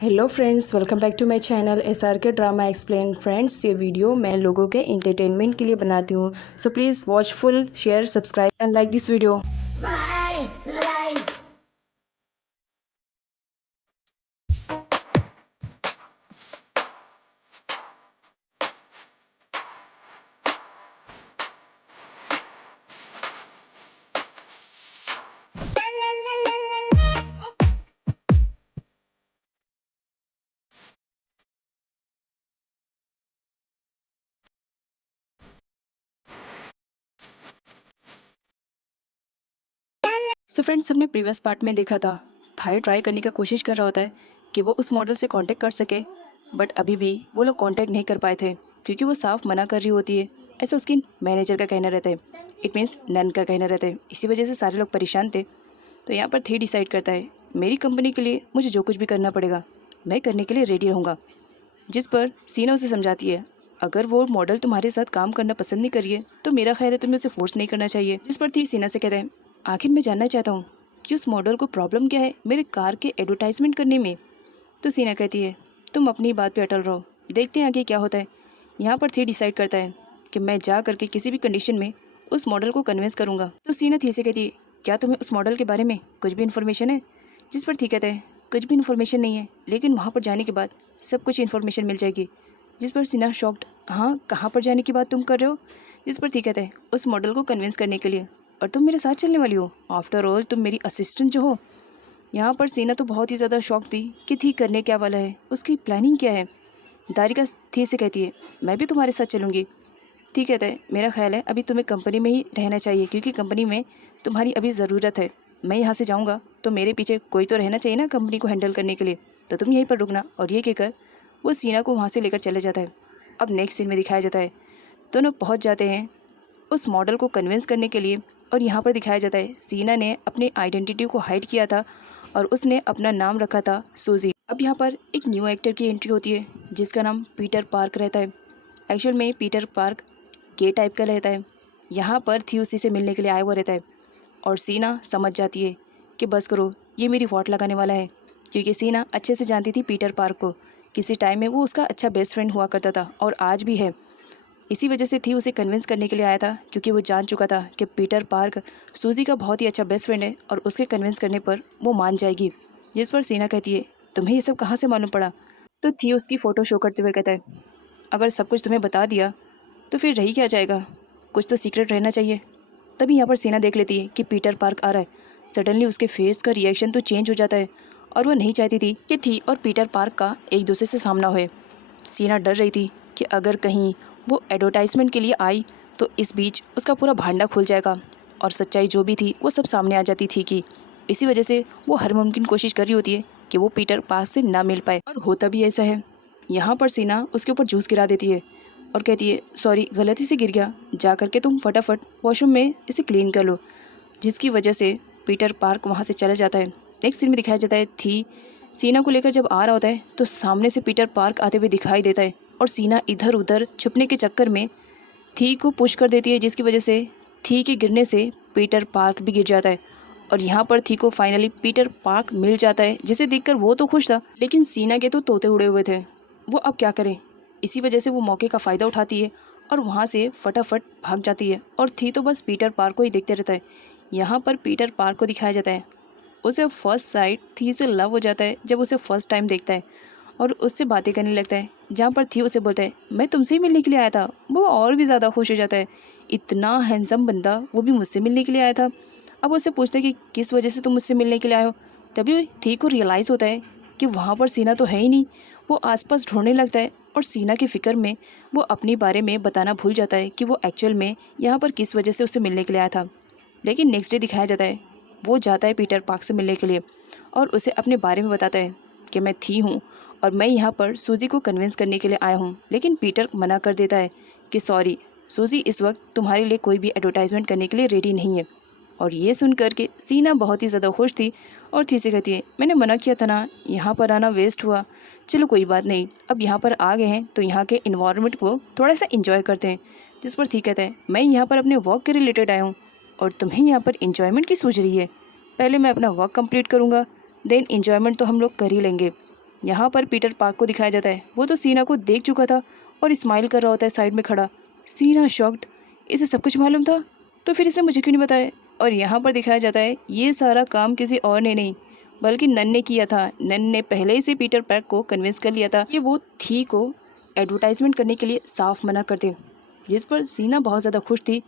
Hello friends, welcome back to my channel SRK drama explain. Friends, ये video मैं लोगों के एंटरटेनमेंट के लिए बनाती हूँ, so please watch full, share, subscribe and like this video. So friends, हमने प्रीवियस पार्ट में देखा था भाई ट्राई करने का कोशिश कर रहा होता है कि वो उस मॉडल से कांटेक्ट कर सके, बट अभी भी वो लोग कांटेक्ट नहीं कर पाए थे क्योंकि वो साफ मना कर रही होती है। ऐसा उसकी मैनेजर का कहना रहता है, इट मीन्स नन का कहना रहता है। इसी वजह से सारे लोग परेशान थे। तो यहाँ पर थी डिसाइड करता है, मेरी कंपनी के लिए मुझे जो कुछ भी करना पड़ेगा मैं करने के लिए रेडी रहूँगा। जिस पर सीना उसे समझाती है, अगर वो मॉडल तुम्हारे साथ काम करना पसंद नहीं करिए तो मेरा ख्याल है तुम्हें उसे फोर्स नहीं करना चाहिए। जिस पर थी सीना से कहता है, आखिर मैं जानना चाहता हूँ कि उस मॉडल को प्रॉब्लम क्या है मेरे कार के एडवर्टाइजमेंट करने में। तो सीना कहती है, तुम अपनी बात पे अटल रहो, देखते हैं आगे क्या होता है। यहाँ पर थी डिसाइड करता है कि मैं जा करके किसी भी कंडीशन में उस मॉडल को कन्विंस करूँगा। तो सीना थी से कहती है, क्या तुम्हें उस मॉडल के बारे में कुछ भी इन्फॉर्मेशन है। जिस पर थी कहता है, कुछ भी इन्फॉर्मेशन नहीं है, लेकिन वहाँ पर जाने के बाद सब कुछ इन्फॉर्मेशन मिल जाएगी। जिस पर सीना शॉक्ड, हाँ कहाँ पर जाने की बात तुम कर रहे हो। जिस पर थी कहता है, उस मॉडल को कन्विंस करने के लिए, और तुम मेरे साथ चलने वाली हो, आफ्टर ऑल तुम मेरी असिस्टेंट जो हो। यहाँ पर सीना तो बहुत ही ज़्यादा शॉक थी कि थी करने क्या वाला है, उसकी प्लानिंग क्या है। दारिका थी से कहती है, मैं भी तुम्हारे साथ चलूँगी। ठीक कहता है, मेरा ख्याल है अभी तुम्हें कंपनी में ही रहना चाहिए क्योंकि कंपनी में तुम्हारी अभी ज़रूरत है। मैं यहाँ से जाऊँगा तो मेरे पीछे कोई तो रहना चाहिए ना कंपनी को हैंडल करने के लिए, तो तुम यहीं पर रुकना। और ये कहकर वो सीना को वहाँ से लेकर चले जाता है। अब नेक्स्ट सीन में दिखाया जाता है, दोनों पहुँच जाते हैं उस मॉडल को कन्विंस करने के लिए। और यहाँ पर दिखाया जाता है सीना ने अपनी आइडेंटिटी को हाइड किया था और उसने अपना नाम रखा था सूजी। अब यहाँ पर एक न्यू एक्टर की एंट्री होती है जिसका नाम पीटर पार्क रहता है। एक्चुअल में पीटर पार्क गे टाइप का रहता है। यहाँ पर थी उसी से मिलने के लिए आया हुआ रहता है और सीना समझ जाती है कि बस करो, ये मेरी वॉट लगाने वाला है। क्योंकि सीना अच्छे से जानती थी पीटर पार्क को, किसी टाइम में वो उसका अच्छा बेस्ट फ्रेंड हुआ करता था और आज भी है। इसी वजह से थी उसे कन्विंस करने के लिए आया था क्योंकि वो जान चुका था कि पीटर पार्क सूजी का बहुत ही अच्छा बेस्ट फ्रेंड है और उसके कन्विंस करने पर वो मान जाएगी। जिस पर सीना कहती है, तुम्हें ये सब कहाँ से मालूम पड़ा। तो थी उसकी फ़ोटो शो करते हुए कहता है, अगर सब कुछ तुम्हें बता दिया तो फिर रही क्या जाएगा, कुछ तो सीक्रेट रहना चाहिए। तभी यहाँ पर सीना देख लेती है कि पीटर पार्क आ रहा है। सडनली उसके फेस का रिएक्शन तो चेंज हो जाता है और वो नहीं चाहती थी कि थी और पीटर पार्क का एक दूसरे से सामना होए। सीना डर रही थी कि अगर कहीं वो एडवर्टाइजमेंट के लिए आई तो इस बीच उसका पूरा भांडा खुल जाएगा और सच्चाई जो भी थी वो सब सामने आ जाती थी। कि इसी वजह से वो हर मुमकिन कोशिश कर रही होती है कि वो पीटर पार्क से ना मिल पाए, और होता भी ऐसा है। यहाँ पर सीना उसके ऊपर जूस गिरा देती है और कहती है, सॉरी गलती से गिर गया, जा करके तुम फटाफट वॉशरूम में इसे क्लीन कर लो। जिसकी वजह से पीटर पार्क वहाँ से चला जाता है। नेक्स्ट सीन में दिखाया जाता है थी सीना को लेकर जब आ रहा होता है तो सामने से पीटर पार्क आते हुए दिखाई देता है और सीना इधर उधर छुपने के चक्कर में थी को पुश कर देती है, जिसकी वजह से थी के गिरने से पीटर पार्क भी गिर जाता है। और यहाँ पर थी को फाइनली पीटर पार्क मिल जाता है, जिसे देखकर वो तो खुश था लेकिन सीना के तो तोते उड़े हुए थे। वो अब क्या करे। इसी वजह से वो मौके का फ़ायदा उठाती है और वहाँ से फटाफट भाग जाती है और थी तो बस पीटर पार्क को ही देखते रहता है। यहाँ पर पीटर पार्क को दिखाया जाता है, उसे फर्स्ट साइट थी से लव हो जाता है जब उसे फर्स्ट टाइम देखता है और उससे बातें करने लगता है। जहाँ पर थी उसे बोलता है, मैं तुमसे ही मिलने के लिए आया था। वो और भी ज़्यादा खुश हो जाता है, इतना हैंडसम बंदा वो भी मुझसे मिलने के लिए आया था। अब उससे पूछता है कि किस वजह से तुम मुझसे मिलने के लिए आए हो। तभी थी को रियलाइज़ होता है कि वहाँ पर सीना तो है ही नहीं। वो आसपास ढूंढने लगता है और सीना की फ़िक्र में वो अपने बारे में बताना भूल जाता है कि वो एक्चुअल में यहाँ पर किस वजह से उससे मिलने के लिए आया था। लेकिन नेक्स्ट डे दिखाया जाता है वो जाता है पीटर पार्क से मिलने के लिए और उसे अपने बारे में बताता है कि मैं थी हूँ और मैं यहाँ पर सूजी को कन्विंस करने के लिए आया हूँ। लेकिन पीटर मना कर देता है कि सॉरी सूजी, इस वक्त तुम्हारे लिए कोई भी एडवर्टाइजमेंट करने के लिए रेडी नहीं है। और ये सुन कर के सीना बहुत ही ज़्यादा खुश थी और थी से कहती है, मैंने मना किया था ना, यहाँ पर आना वेस्ट हुआ। चलो कोई बात नहीं, अब यहाँ पर आ गए हैं तो यहाँ के इन्वायरमेंट को थोड़ा सा इंजॉय करते हैं। जिस पर थी कहता है, मैं यहाँ पर अपने वर्क के रिलेटेड आया हूँ और तुम्हें यहाँ पर इंजॉयमेंट की सोच रही है। पहले मैं अपना वर्क कंप्लीट करूँगा, देन इंजॉयमेंट तो हम लोग कर ही लेंगे। यहाँ पर पीटर पार्क को दिखाया जाता है, वो तो सीना को देख चुका था और स्माइल कर रहा होता है साइड में खड़ा। सीना शॉक्ड, इसे सब कुछ मालूम था, तो फिर इसने मुझे क्यों नहीं बताया। और यहाँ पर दिखाया जाता है ये सारा काम किसी और ने नहीं बल्कि नन ने किया था। नन ने पहले ही से पीटर पैक को कन्विंस कर लिया था कि वो थी को एडवर्टाइजमेंट करने के लिए साफ मना कर दे, जिस पर सीना बहुत ज़्यादा खुश थी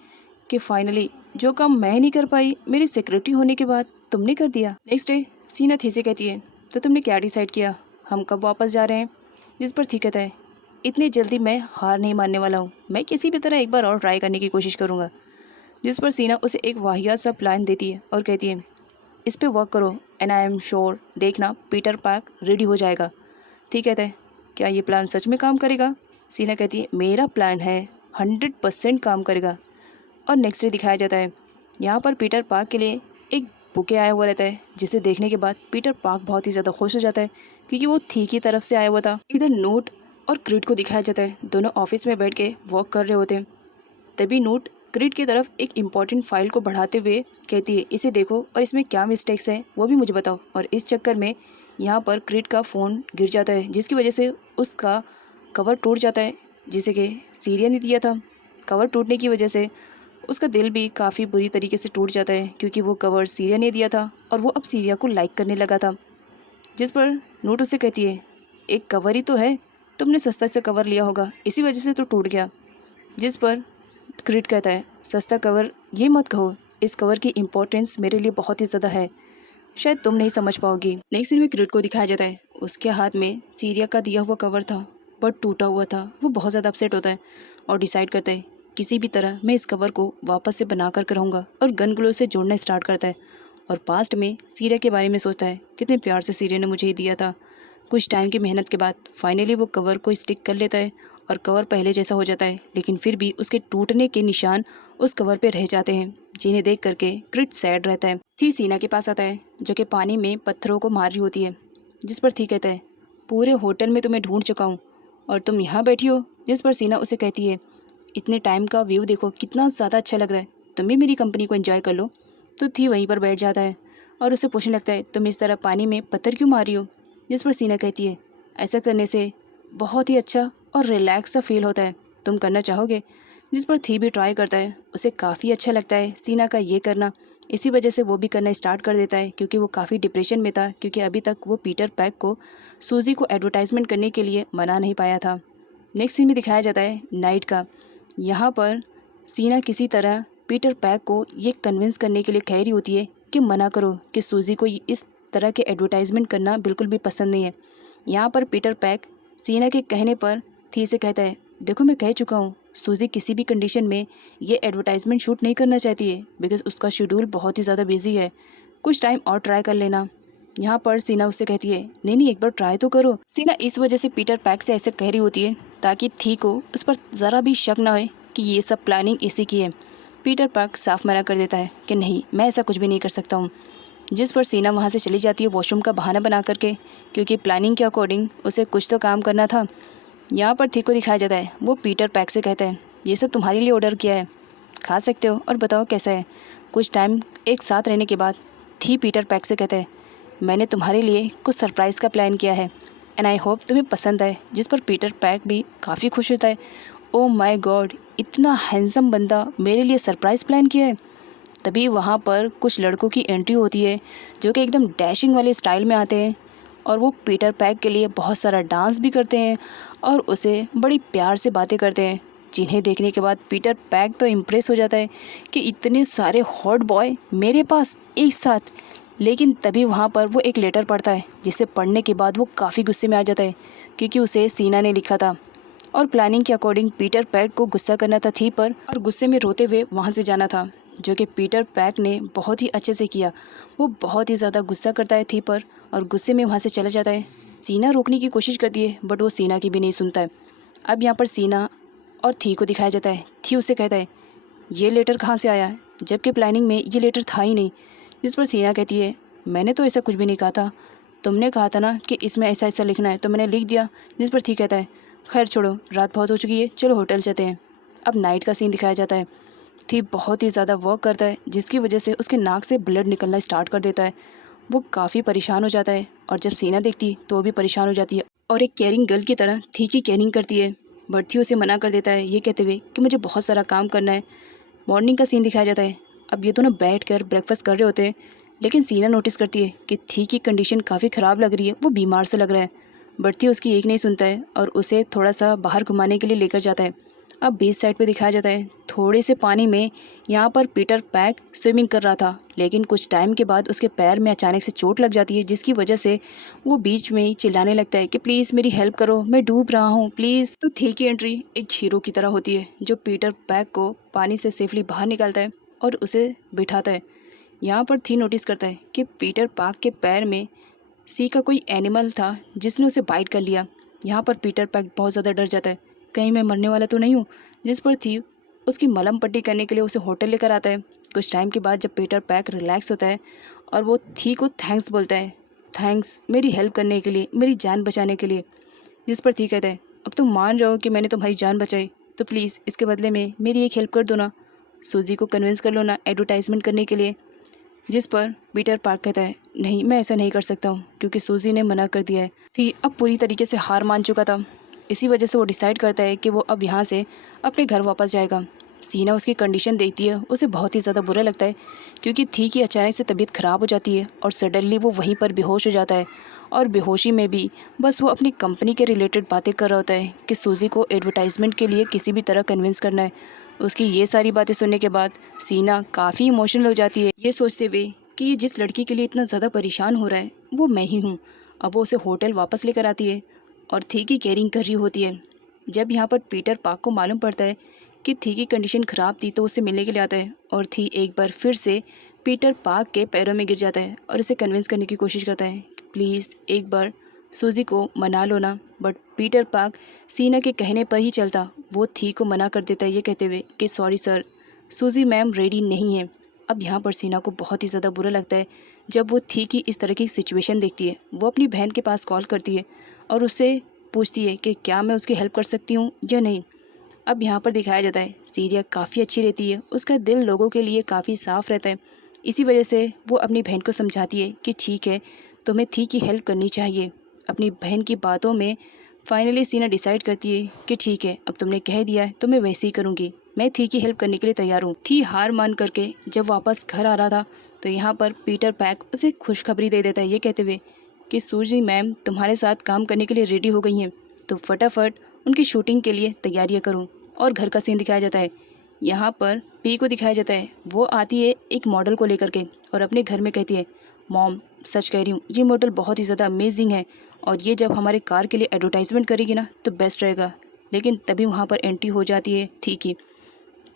कि फाइनली जो काम मैं नहीं कर पाई मेरी सेक्रेटरी होने के बाद तुमने कर दिया। नेक्स्ट डे सीना थी से कहती है, तो तुमने क्या डिसाइड किया, हम कब वापस जा रहे हैं। जिस पर थी कहता है, इतनी जल्दी मैं हार नहीं मानने वाला हूँ, मैं किसी भी तरह एक बार और ट्राई करने की कोशिश करूँगा। जिस पर सीना उसे एक वाहियात सा प्लान देती है और कहती है, इस पे वर्क करो एंड आई एम श्योर देखना पीटर पार्क रेडी हो जाएगा। ठीक कहता है, क्या ये प्लान सच में काम करेगा। सीना कहती है, मेरा प्लान है 100% काम करेगा। और नेक्स्ट डे दिखाया जाता है यहाँ पर पीटर पार्क के लिए एक बुके आया हुआ रहता है, जिसे देखने के बाद पीटर पार्क बहुत ही ज़्यादा खुश हो जाता है क्योंकि वो थी की तरफ से आया हुआ था। इधर नोट और क्रिड को दिखाया जाता है, दोनों ऑफिस में बैठ के वर्क कर रहे होते हैं। तभी नोट क्रिड की तरफ एक इम्पॉर्टेंट फाइल को बढ़ाते हुए कहती है, इसे देखो और इसमें क्या मिस्टेक्स हैं वो भी मुझे बताओ। और इस चक्कर में यहाँ पर क्रिड का फ़ोन गिर जाता है, जिसकी वजह से उसका कवर टूट जाता है, जिसे कि सीरिया ने दिया था। कवर टूटने की वजह से उसका दिल भी काफ़ी बुरी तरीके से टूट जाता है क्योंकि वो कवर सीरिया ने दिया था और वो अब सीरिया को लाइक करने लगा था। जिस पर नोट उसे कहती है, एक कवर ही तो है, तुमने सस्ता से कवर लिया होगा इसी वजह से तो टूट गया। जिस पर क्रिड कहता है, सस्ता कवर ये मत कहो, इस कवर की इम्पोर्टेंस मेरे लिए बहुत ही ज़्यादा है, शायद तुम नहीं समझ पाओगी। नेक्स्ट सीन में क्रिड को दिखाया जाता है, उसके हाथ में सीरिया का दिया हुआ कवर था बट टूटा हुआ था। वो बहुत ज़्यादा अपसेट होता है और डिसाइड करता है किसी भी तरह मैं इस कवर को वापस से बना कर रहूँगा और गन ग्लो से जोड़ना स्टार्ट करता है। और पास्ट में सीरिया के बारे में सोचता है, कितने प्यार से सीरिया ने मुझे ही दिया था। कुछ टाइम की मेहनत के बाद फाइनली वो कवर को स्टिक कर लेता है और कवर पहले जैसा हो जाता है, लेकिन फिर भी उसके टूटने के निशान उस कवर पे रह जाते हैं, जिन्हें देख करके क्रिड सैड रहता है। थी सीना के पास आता है जो कि पानी में पत्थरों को मार रही होती है। जिस पर थी कहता है, पूरे होटल में तुम्हें ढूंढ चुका हूँ और तुम यहाँ बैठी हो। जिस पर सीना उसे कहती है, इतने टाइम का व्यू देखो कितना ज़्यादा अच्छा लग रहा है, तुम भी मेरी कंपनी को एंजॉय कर लो। तो थी वहीं पर बैठ जाता है और उसे पूछने लगता है, तुम इस तरह पानी में पत्थर क्यों मार रही हो। जिस पर सीना कहती है, ऐसा करने से बहुत ही अच्छा और रिलैक्स सा फील होता है, तुम करना चाहोगे। जिस पर थी भी ट्राई करता है, उसे काफ़ी अच्छा लगता है सीना का ये करना। इसी वजह से वो भी करना स्टार्ट कर देता है क्योंकि वो काफ़ी डिप्रेशन में था, क्योंकि अभी तक वो पीटर पैक को सूजी को एडवर्टाइजमेंट करने के लिए मना नहीं पाया था। नेक्स्ट सीन में दिखाया जाता है नाइट का। यहाँ पर सीना किसी तरह पीटर पैक को ये कन्विंस करने के लिए कह रही होती है कि मना करो कि सूजी को इस तरह के एडवर्टाइजमेंट करना बिल्कुल भी पसंद नहीं है। यहाँ पर पीटर पैक सीना के कहने पर थी से कहता है, देखो मैं कह चुका हूँ सूजी किसी भी कंडीशन में ये एडवर्टाइजमेंट शूट नहीं करना चाहती है बिकॉज उसका शेड्यूल बहुत ही ज़्यादा बिजी है, कुछ टाइम और ट्राई कर लेना। यहाँ पर सीना उससे कहती है, नहीं नहीं एक बार ट्राई तो करो। सीना इस वजह से पीटर पैक से ऐसे कह रही होती है ताकि थी को उस पर ज़रा भी शक ना हो कि ये सब प्लानिंग इसी की है। पीटर पैक साफ मना कर देता है कि नहीं मैं ऐसा कुछ भी नहीं कर सकता हूँ। जिस पर सीना वहाँ से चली जाती है वॉशरूम का बहाना बना करके, क्योंकि प्लानिंग के अकॉर्डिंग उसे कुछ तो काम करना था। यहाँ पर थी को दिखाया जाता है, वो पीटर पैक से कहता है, ये सब तुम्हारे लिए ऑर्डर किया है, खा सकते हो और बताओ कैसा है। कुछ टाइम एक साथ रहने के बाद थी पीटर पैक से कहता है, मैंने तुम्हारे लिए कुछ सरप्राइज़ का प्लान किया है एंड आई होप तुम्हें पसंद आए। जिस पर पीटर पैक भी काफ़ी खुश होता है, ओ माय गॉड इतना हैंडसम बंदा मेरे लिए सरप्राइज़ प्लान किया है। तभी वहाँ पर कुछ लड़कों की एंट्री होती है जो कि एकदम डैशिंग वाले स्टाइल में आते हैं और वो पीटर पैक के लिए बहुत सारा डांस भी करते हैं और उसे बड़ी प्यार से बातें करते हैं, जिन्हें देखने के बाद पीटर पैक तो इम्प्रेस हो जाता है कि इतने सारे हॉट बॉय मेरे पास एक साथ। लेकिन तभी वहाँ पर वो एक लेटर पढ़ता है, जिसे पढ़ने के बाद वो काफ़ी गुस्से में आ जाता है क्योंकि उसे सीना ने लिखा था और प्लानिंग के अकॉर्डिंग पीटर पैक को गुस्सा करना था थी पर और गुस्से में रोते हुए वहाँ से जाना था, जो कि पीटर पैक ने बहुत ही अच्छे से किया। वो बहुत ही ज़्यादा गुस्सा करता है थी पर और गुस्से में वहाँ से चला जाता है। सीना रोकने की कोशिश करती है बट वो सीना की भी नहीं सुनता है। अब यहाँ पर सीना और थी को दिखाया जाता है, थी उससे कहता है, ये लेटर कहाँ से आया है, जबकि प्लानिंग में ये लेटर था ही नहीं। जिस पर सीना कहती है, मैंने तो ऐसा कुछ भी नहीं कहा था, तुमने कहा था ना कि इसमें ऐसा ऐसा लिखना है तो मैंने लिख दिया। जिस पर थी कहता है, खैर छोड़ो रात बहुत हो चुकी है, चलो होटल चलते हैं। अब नाइट का सीन दिखाया जाता है। थी बहुत ही ज़्यादा वर्क करता है जिसकी वजह से उसके नाक से ब्लड निकलना स्टार्ट कर देता है। वो काफ़ी परेशान हो जाता है और जब सीना देखती है तो वो भी परेशान हो जाती है और एक केयरिंग गर्ल की तरह थी की केयरिंग करती है। बट थी उसे मना कर देता है ये कहते हुए कि मुझे बहुत सारा काम करना है। मॉर्निंग का सीन दिखाया जाता है। अब ये दोनों बैठ कर ब्रेकफास्ट कर रहे होते हैं, लेकिन सीना नोटिस करती है कि थी की कंडीशन काफ़ी ख़राब लग रही है, वो बीमार से लग रहा है। बट थी उसकी एक नहीं सुनता है और उसे थोड़ा सा बाहर घुमाने के लिए लेकर जाता है। अब बीच साइड पे दिखाया जाता है थोड़े से पानी में यहाँ पर पीटर पैक स्विमिंग कर रहा था, लेकिन कुछ टाइम के बाद उसके पैर में अचानक से चोट लग जाती है, जिसकी वजह से वो बीच में ही चिल्लाने लगता है कि प्लीज़ मेरी हेल्प करो, मैं डूब रहा हूँ प्लीज़। तो थी की एंट्री एक हीरो की तरह होती है जो पीटर पैक को पानी से सेफली बाहर निकालता है और उसे बिठाता है। यहाँ पर थी नोटिस करता है कि पीटर पाक के पैर में सी का कोई एनिमल था जिसने उसे बाइट कर लिया। यहाँ पर पीटर पैक बहुत ज़्यादा डर जाता है, कहीं मैं मरने वाला तो नहीं हूँ। जिस पर थी उसकी मलहम पट्टी करने के लिए उसे होटल लेकर आता है। कुछ टाइम के बाद जब पीटर पैक रिलैक्स होता है और वो थी को थैंक्स बोलता है, थैंक्स मेरी हेल्प करने के लिए, मेरी जान बचाने के लिए। जिस पर थी कहता है अब तुम मान रहे हो कि मैंने तुम्हारी जान बचाई, तो प्लीज़ इसके बदले में मेरी एक हेल्प कर दो ना, सूजी को कन्विंस कर लो ना एडवर्टाइजमेंट करने के लिए। जिस पर पीटर पार्क कहता है नहीं मैं ऐसा नहीं कर सकता हूँ क्योंकि सूजी ने मना कर दिया है। थी अब पूरी तरीके से हार मान चुका था। इसी वजह से वो डिसाइड करता है कि वो अब यहाँ से अपने घर वापस जाएगा। सीना उसकी कंडीशन देखती है, उसे बहुत ही ज़्यादा बुरा लगता है क्योंकि थी की अचानक से तबीयत ख़राब हो जाती है और सडनली वो वहीं पर बेहोश हो जाता है। और बेहोशी में भी बस वो अपनी कंपनी के रिलेटेड बातें कर रहा होता है कि सूजी को एडवर्टाइजमेंट के लिए किसी भी तरह कन्विंस करना है। उसकी ये सारी बातें सुनने के बाद सीना काफ़ी इमोशनल हो जाती है, ये सोचते हुए कि ये जिस लड़की के लिए इतना ज़्यादा परेशान हो रहा है वो मैं ही हूँ। अब वो उसे होटल वापस लेकर आती है और थी की केयरिंग कर रही होती है। जब यहाँ पर पीटर पाक को मालूम पड़ता है कि थी की कंडीशन ख़राब थी तो उसे मिलने के लिए आता है और थी एक बार फिर से पीटर पाक के पैरों में गिर जाता है और उसे कन्विंस करने की कोशिश करता है कि प्लीज़ एक बार सूजी को मना लो ना। बट पीटर पाक सीना के कहने पर ही चलता, वो थी को मना कर देता है ये कहते हुए कि सॉरी सर, सूजी मैम रेडी नहीं है। अब यहाँ पर सीना को बहुत ही ज़्यादा बुरा लगता है जब वो थी की इस तरह की सिचुएशन देखती है। वो अपनी बहन के पास कॉल करती है और उससे पूछती है कि क्या मैं उसकी हेल्प कर सकती हूँ या नहीं। अब यहाँ पर दिखाया जाता है सीरिया काफ़ी अच्छी रहती है, उसका दिल लोगों के लिए काफ़ी साफ़ रहता है। इसी वजह से वो अपनी बहन को समझाती है कि ठीक है तुम्हें थी की हेल्प करनी चाहिए। अपनी बहन की बातों में फाइनली सीना डिसाइड करती है कि ठीक है अब तुमने कह दिया है तो मैं वैसे ही करूँगी, मैं थी की हेल्प करने के लिए तैयार हूँ। थी हार मान करके जब वापस घर आ रहा था तो यहाँ पर पीटर पैक उसे खुशखबरी दे देता है ये कहते हुए कि सूजी मैम तुम्हारे साथ काम करने के लिए रेडी हो गई हैं, तो फटाफट उनकी शूटिंग के लिए तैयारियां करूं। और घर का सीन दिखाया जाता है। यहाँ पर पी को दिखाया जाता है, वो आती है एक मॉडल को लेकर के और अपने घर में कहती है मॉम सच कह रही हूँ ये मॉडल बहुत ही ज़्यादा अमेजिंग है और ये जब हमारे कार के लिए एडवर्टाइजमेंट करेगी ना तो बेस्ट रहेगा। लेकिन तभी वहाँ पर एंट्री हो जाती है थी की।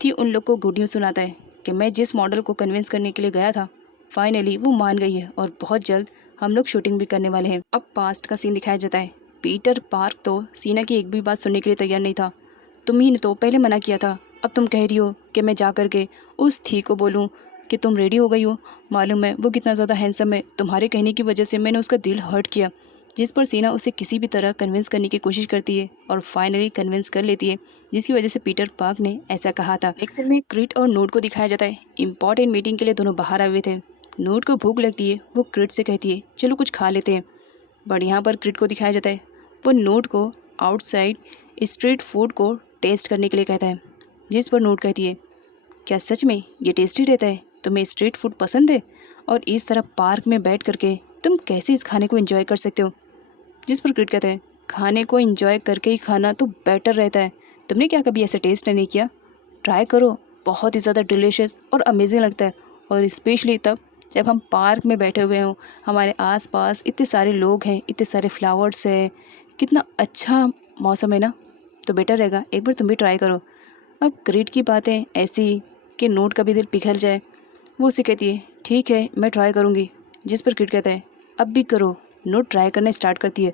थी उन लोग को गुड न्यूज़ सुनाता है कि मैं जिस मॉडल को कन्विंस करने के लिए गया था फाइनली वो मान गई है और बहुत जल्द हम लोग शूटिंग भी करने वाले हैं। अब पास्ट का सीन दिखाया जाता है। पीटर पार्क तो सीना की एक भी बात सुनने के लिए तैयार नहीं था। तुम ही ने तो पहले मना किया था, अब तुम कह रही हो कि मैं जा कर के उस थी को बोलूँ कि तुम रेडी हो गई हो। मालूम है वो कितना ज़्यादा हैंडसम है, तुम्हारे कहने की वजह से मैंने उसका दिल हर्ट किया। जिस पर सीना उसे किसी भी तरह कन्विंस करने की कोशिश करती है और फाइनली कन्विंस कर लेती है, जिसकी वजह से पीटर पार्क ने ऐसा कहा था। नेक्स्ट सीन में क्रिट और नोट को दिखाया जाता है। इंपॉर्टेंट मीटिंग के लिए दोनों बाहर आए हुए थे। नोट को भूख लगती है, वो क्रिट से कहती है चलो कुछ खा लेते हैं। बट यहाँ पर क्रिट को दिखाया जाता है वो नोट को आउटसाइड स्ट्रीट फूड को टेस्ट करने के लिए कहता है। जिस पर नोट कहती है क्या सच में ये टेस्टी रहता है, तुम्हें स्ट्रीट फूड पसंद है और इस तरह पार्क में बैठ करके तुम कैसे इस खाने को एंजॉय कर सकते हो। जिस पर क्रिट कहता है खाने को एंजॉय करके ही खाना तो बेटर रहता है, तुमने क्या कभी ऐसा टेस्ट नहीं किया, ट्राई करो, बहुत ही ज़्यादा डिलीशियस और अमेजिंग लगता है। और स्पेशली तब जब हम पार्क में बैठे हुए हों, हमारे आसपास इतने सारे लोग हैं, इतने सारे फ्लावर्स हैं, कितना अच्छा मौसम है ना, तो बेटर रहेगा एक बार तुम भी ट्राई करो। अब क्रिट की बातें ऐसी कि नोट का भी दिल पिघल जाए। वो उसे कहती है ठीक है मैं ट्राई करूँगी। जिस पर क्रिट कहता है अब भी करो। नोट ट्राई करना स्टार्ट करती है।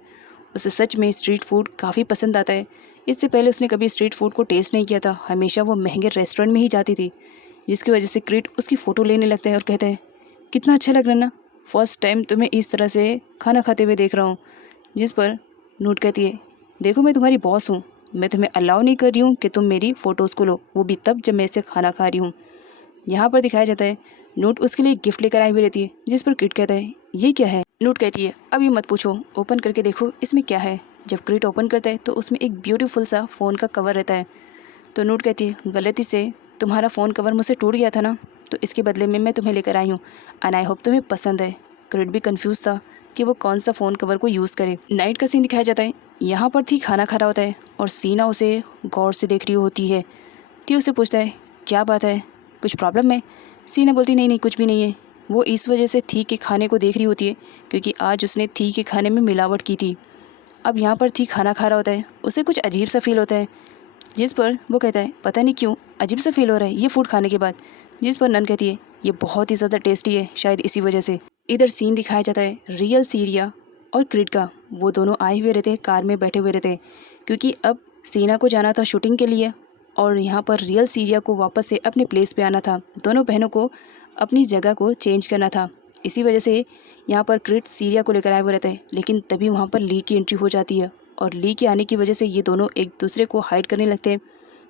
उसे सच में स्ट्रीट फूड काफ़ी पसंद आता है। इससे पहले उसने कभी स्ट्रीट फूड को टेस्ट नहीं किया था, हमेशा वो महंगे रेस्टोरेंट में ही जाती थी। जिसकी वजह से क्रिट उसकी फ़ोटो लेने लगता है और कहता है कितना अच्छा लग रहा है ना, फर्स्ट टाइम तुम्हें इस तरह से खाना खाते हुए देख रहा हूँ। जिस पर नोट कहती है देखो मैं तुम्हारी बॉस हूँ, मैं तुम्हें अलाउ नहीं कर रही हूँ कि तुम मेरी फ़ोटोज़ को लो, वो भी तब जब मैं इसे खाना खा रही हूँ। यहाँ पर दिखाया जाता है नोट उसके लिए गिफ्ट लेकर आई हुई रहती है। जिस पर क्रिट कहता है ये क्या है? नोट कहती है अब ये मत पूछो, ओपन करके देखो इसमें क्या है। जब क्रिट ओपन करता है तो उसमें एक ब्यूटीफुल सा फ़ोन का कवर रहता है। तो नोट कहती है गलती से तुम्हारा फ़ोन कवर मुझसे टूट गया था ना, तो इसके बदले में मैं तुम्हें लेकर आई हूँ एंड आई होप तुम्हें पसंद है। क्रिट भी कंफ्यूज था कि वो कौन सा फ़ोन कवर को यूज़ करे। नाइट का सीन दिखाया जाता है। यहाँ पर थी खाना खा रहा होता है और सीना उसे गौर से देख रही होती है। थी उससे पूछता है क्या बात है, कुछ प्रॉब्लम है? सीना बोलती नहीं नहीं कुछ भी नहीं है। वो इस वजह से थी के खाने को देख रही होती है क्योंकि आज उसने थी के खाने में मिलावट की थी। अब यहाँ पर थी खाना खा रहा होता है, उसे कुछ अजीब सा फील होता है, जिस पर वो कहता है पता नहीं क्यों अजीब सा फील हो रहा है ये फूड खाने के बाद। जिस पर नन कहती है ये बहुत ही ज़्यादा टेस्टी है, शायद इसी वजह से। इधर सीन दिखाया जाता है रियल सीरिया और क्रिट का। वो दोनों आए हुए रहते हैं, कार में बैठे हुए रहते हैं क्योंकि अब सीना को जाना था शूटिंग के लिए और यहाँ पर रियल सीरिया को वापस से अपने प्लेस पे आना था। दोनों बहनों को अपनी जगह को चेंज करना था। इसी वजह से यहाँ पर क्रिट सीरिया को लेकर आए हुए रहते हैं, लेकिन तभी वहाँ पर ली की एंट्री हो जाती है और ली के आने की वजह से ये दोनों एक दूसरे को हाइड करने लगते हैं,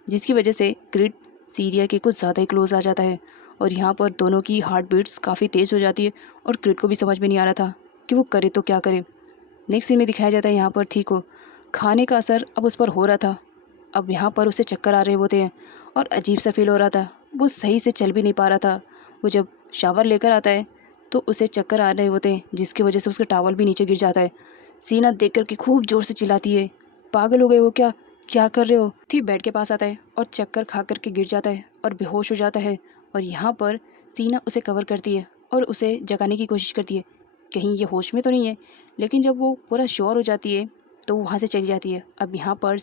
जिसकी वजह से क्रिट सीरिया के कुछ ज़्यादा ही क्लोज आ जाता है और यहाँ पर दोनों की हार्ट बीट्स काफ़ी तेज़ हो जाती है और क्रिट को भी समझ में नहीं आ रहा था कि वो करे तो क्या करे। नेक्स्ट सीन में दिखाया जाता है यहाँ पर थी को खाने का असर अब उस पर हो रहा था। अब यहाँ पर उसे चक्कर आ रहे होते हैं और अजीब सा फील हो रहा था। वो सही से चल भी नहीं पा रहा था। वो जब शावर लेकर आता है तो उसे चक्कर आ रहे होते हैं, जिसकी वजह से उसका टावल भी नीचे गिर जाता है। सीना देख कर के खूब ज़ोर से चिल्लाती है पागल हो गए हो क्या, क्या कर रहे हो? थी बेड के पास आता है और चक्कर खा कर के गिर जाता है और बेहोश हो जाता है और यहाँ पर सीना उसे कवर करती है और उसे जगाने की कोशिश करती है कहीं ये होश में तो नहीं है। लेकिन जब वो पूरा श्योर हो जाती है तो वो वहाँ से चली जाती है। अब यहाँ पर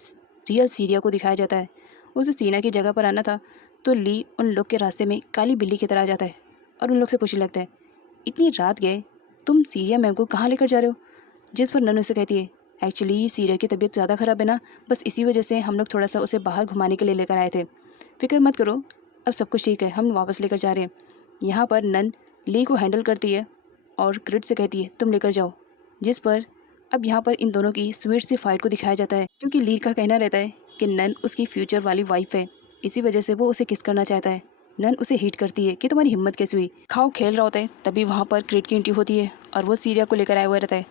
रियल सीरिया को दिखाया जाता है। उसे सीना की जगह पर आना था तो ली उन लोग के रास्ते में काली बिल्ली की तरह आ जाता है और उन लोग से पूछने लगता है इतनी रात गए, तुम सीरिया मैम को कहाँ लेकर जा रहे हो? जिस पर नन्नू से कहती है एक्चुअली सीरिया की तबीयत ज़्यादा ख़राब है ना, बस इसी वजह से हम लोग थोड़ा सा उसे बाहर घुमाने के लिए लेकर आए थे। फिक्र मत करो, अब सब कुछ ठीक है, हम वापस लेकर जा रहे हैं। यहाँ पर नन ली को हैंडल करती है और क्रिट से कहती है तुम लेकर जाओ। जिस पर अब यहाँ पर इन दोनों की स्वीट सी फाइट को दिखाया जाता है क्योंकि ली का कहना रहता है कि नन उसकी फ्यूचर वाली वाइफ है, इसी वजह से वो उसे किस करना चाहता है। नन उसे हीट करती है कि तुम्हारी हिम्मत कैसे हुई। खाओ खेल रहा होता है तभी वहाँ पर क्रिट की एंट्री होती है और वो सीरिया को लेकर आया हुआ रहता है।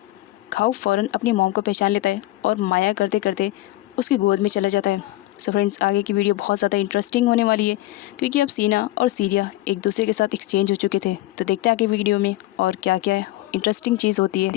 खाओ फ़ौरन अपनी मॉम को पहचान लेता है और माया करते करते उसकी गोद में चला जाता है। सो फ्रेंड्स आगे की वीडियो बहुत ज़्यादा इंटरेस्टिंग होने वाली है क्योंकि अब सीना और सीरिया एक दूसरे के साथ एक्सचेंज हो चुके थे। तो देखते हैं आगे वीडियो में और क्या क्या इंटरेस्टिंग चीज़ होती है।